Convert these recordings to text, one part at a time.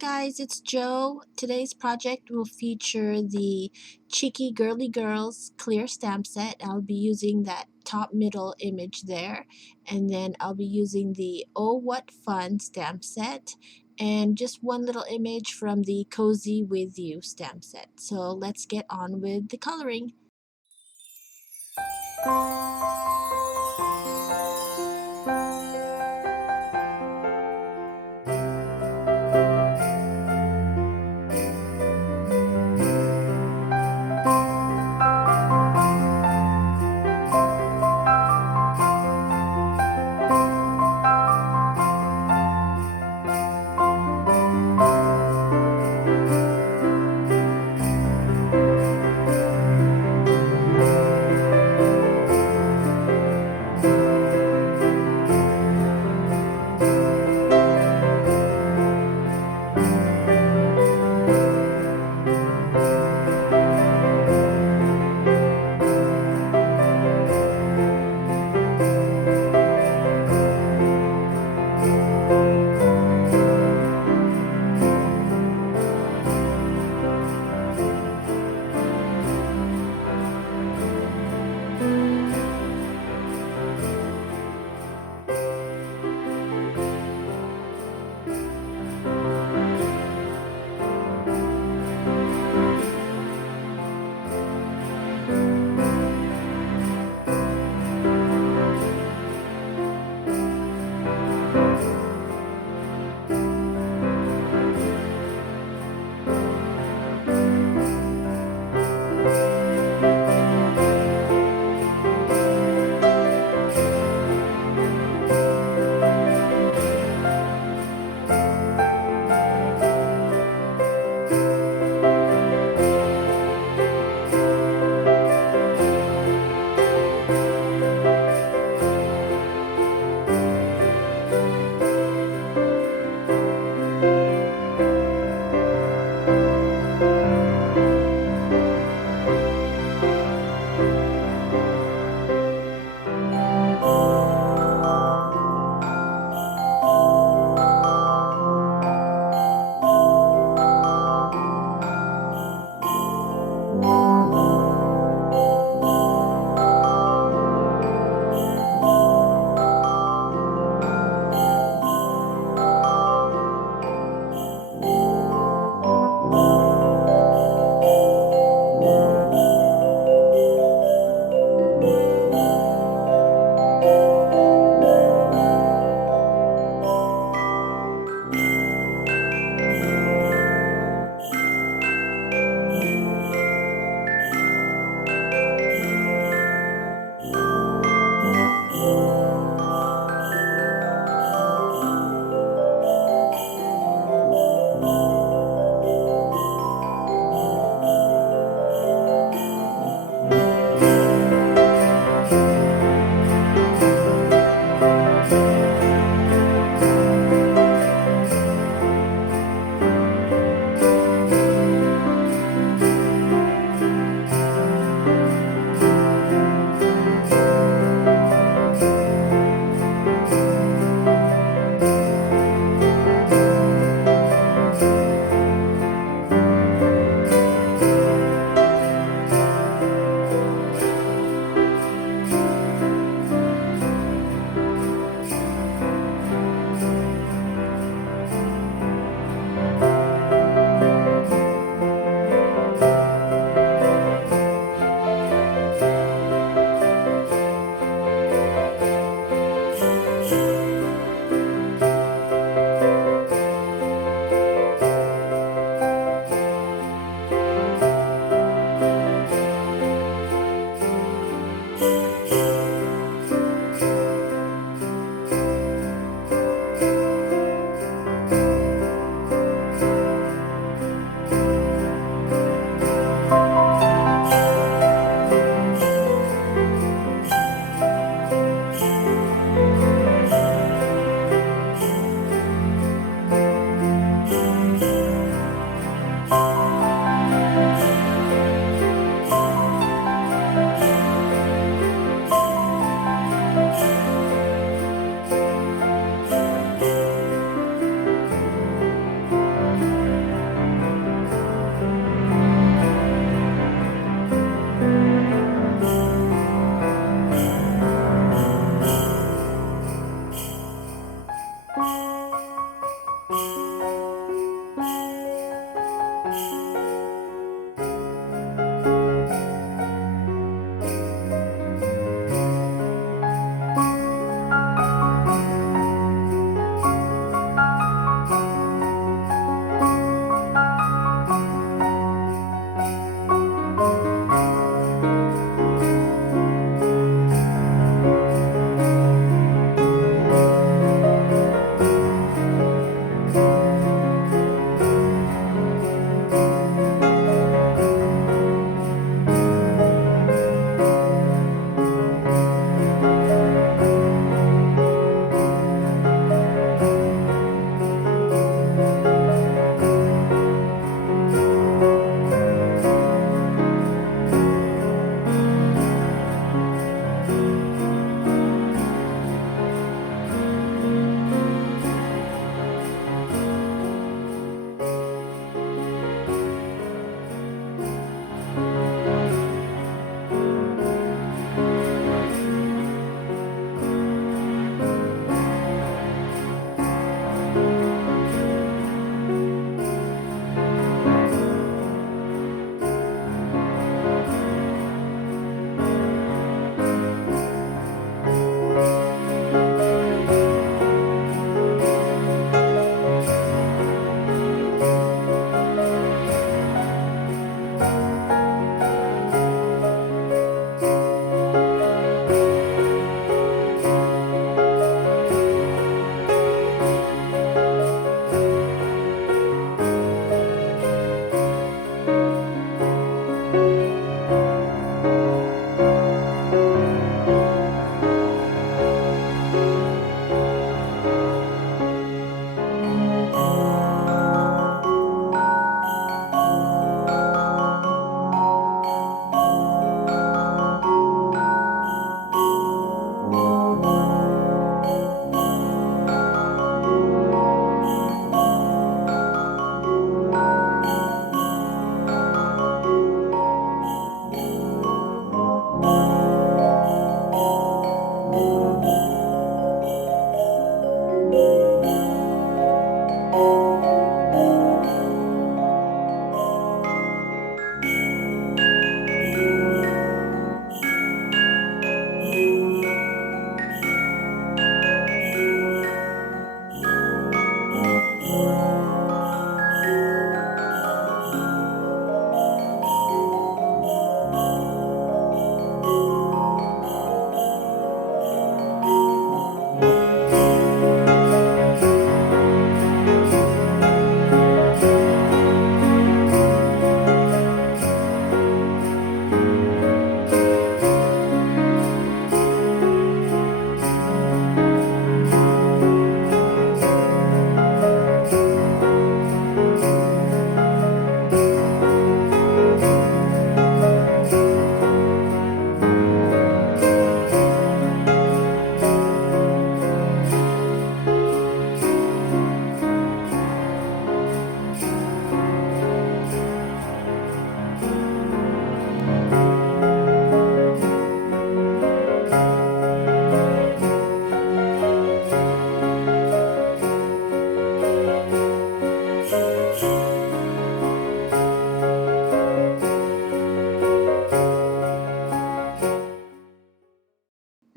guys, it's Joe. Today's project will feature the Cheeky Girly Girls clear stamp set. I'll be using that top middle image there, and then I'll be using the Oh What Fun stamp set and just one little image from the Cozy With You stamp set. So let's get on with the coloring.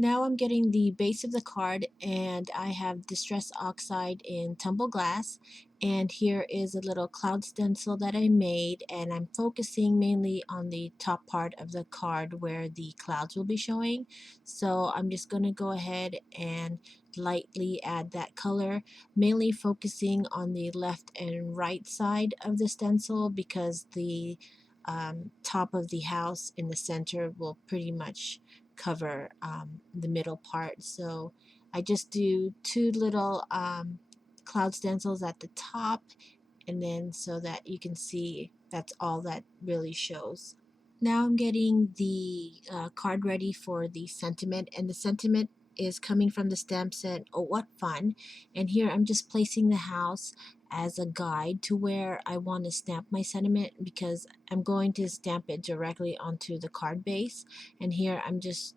Now I'm getting the base of the card, and I have Distress Oxide in Tumble Glass, and here is a little cloud stencil that I made, and I'm focusing mainly on the top part of the card where the clouds will be showing. So I'm just going to go ahead and lightly add that color, mainly focusing on the left and right side of the stencil because the top of the house in the center will pretty much cover the middle part. So I just do two little cloud stencils at the top, and then so that you can see that's all that really shows. Now I'm getting the card ready for the sentiment, and the sentiment is coming from the stamp set Oh What Fun. And here I'm just placing the house as a guide to where I want to stamp my sentiment, because I'm going to stamp it directly onto the card base. And here I'm just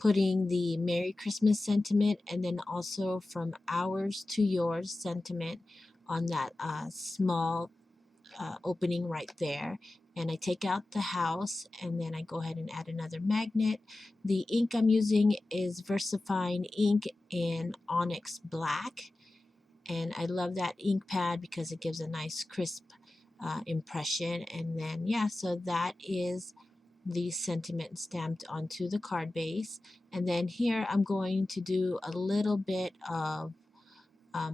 putting the Merry Christmas sentiment, and then also from ours to yours sentiment on that small opening right there. And I take out the house, and then I go ahead and add another magnet. The ink I'm using is VersaFine ink in Onyx Black, and I love that ink pad because it gives a nice crisp impression. And then yeah, so that is the sentiment stamped onto the card base. And then here I'm going to do a little bit of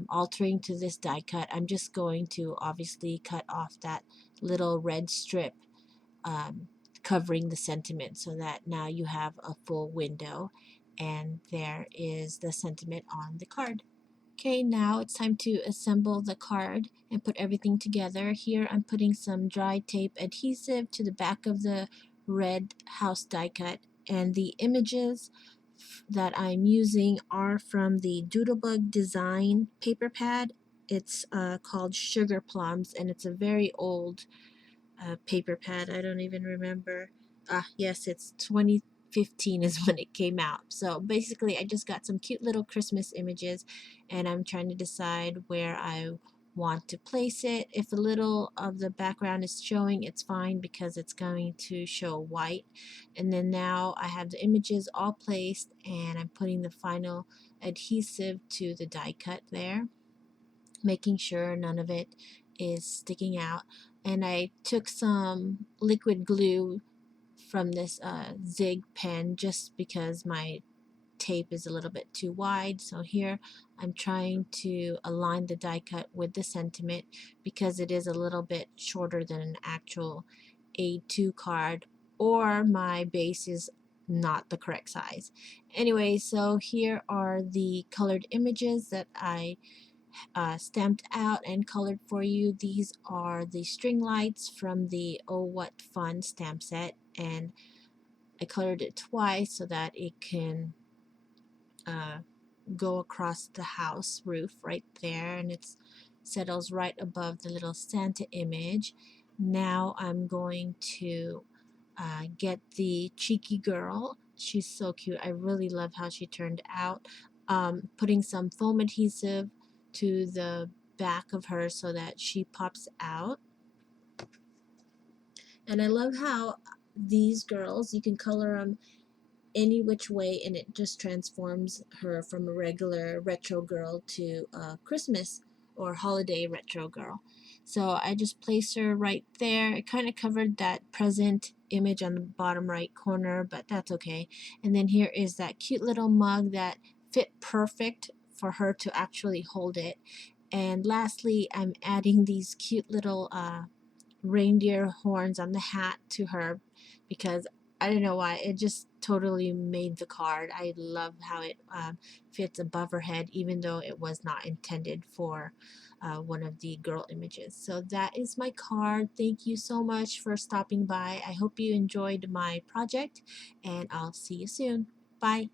altering to this die cut. I'm just going to obviously cut off that little red strip um, covering the sentiment, so that now you have a full window, and there is the sentiment on the card. Okay, now it's time to assemble the card and put everything together. Here I'm putting some dry tape adhesive to the back of the red house die cut, and the images that I'm using are from the Doodlebug Design paper pad. It's called Sugar Plums, and it's a very old paper pad. I don't even remember. Yes, it's 2015 is when it came out. So basically, I just got some cute little Christmas images, and I'm trying to decide where I want to place it. If a little of the background is showing, it's fine because it's going to show white. And then now I have the images all placed, and I'm putting the final adhesive to the die cut there, making sure none of it is sticking out. And I took some liquid glue from this zig pen just because my tape is a little bit too wide. So here I'm trying to align the die cut with the sentiment because it is a little bit shorter than an actual A2 card, or my base is not the correct size. Anyway, so here are the colored images that I stamped out and colored for you. These are the string lights from the Oh What Fun stamp set, and I colored it twice so that it can uh, go across the house roof right there, and it settles right above the little Santa image. Now I'm going to get the cheeky girl. She's so cute. I really love how she turned out. Putting some foam adhesive to the back of her so that she pops out. And I love how these girls, you can color them any which way, and it just transforms her from a regular retro girl to a Christmas or holiday retro girl. So I just place her right there. It kind of covered that present image on the bottom right corner, but that's okay. And then here is that cute little mug that fit perfect for her to actually hold it. And lastly, I'm adding these cute little reindeer horns on the hat to her because I don't know why, it just totally made the card. I love how it fits above her head, even though it was not intended for one of the girl images. So that is my card. Thank you so much for stopping by. I hope you enjoyed my project, and I'll see you soon. Bye.